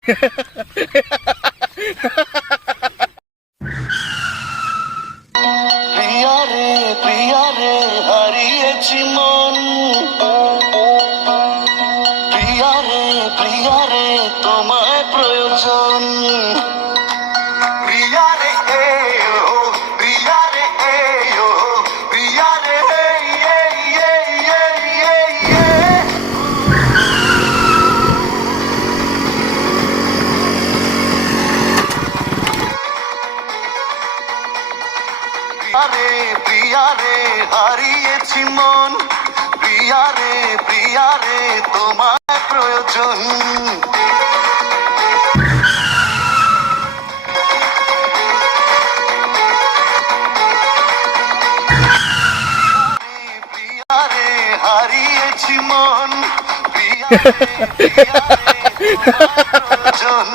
প্রিয়া রে হারিয়েছি মন, প্রিয়া রে তোমায় প্রয়োজন। প্রিয়া রে ও প্রিয়া রে ও প্রিয়া রে প্রিয়া রে হারিয়েছি মন, প্রিয়া রে তোমার প্রয়োজন। প্রিয়া রে হারিয়েছি মন, প্রিয়া রে প্রয়োজন।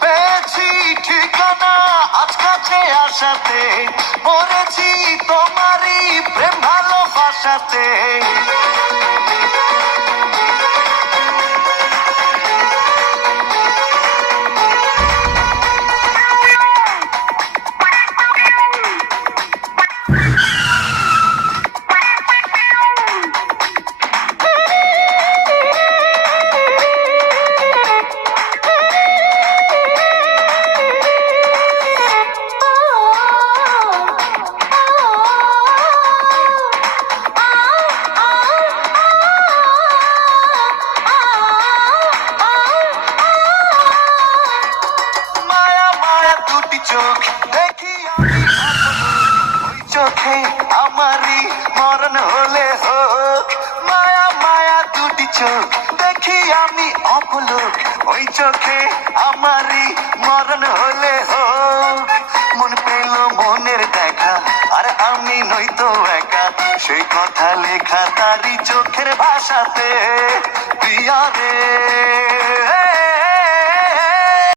পেয়েছি ঠিকানা আজ কাছে আসাতে, মরেছি তোমারই প্রেম ভালোবাসাতে। চোখ দেখি আমি ওই চোখে আমারই মরণ হলে হোক। মায়া মায়া দুটি চোখ দেখি আমি অপলোক, ওই চোখে আমারই মরণ হলে হোক। মন পেল মনের দেখা আর আমি নইতো একা, সেই কথা লেখা তারই চোখের ভাষাতে। প্রিয়া রে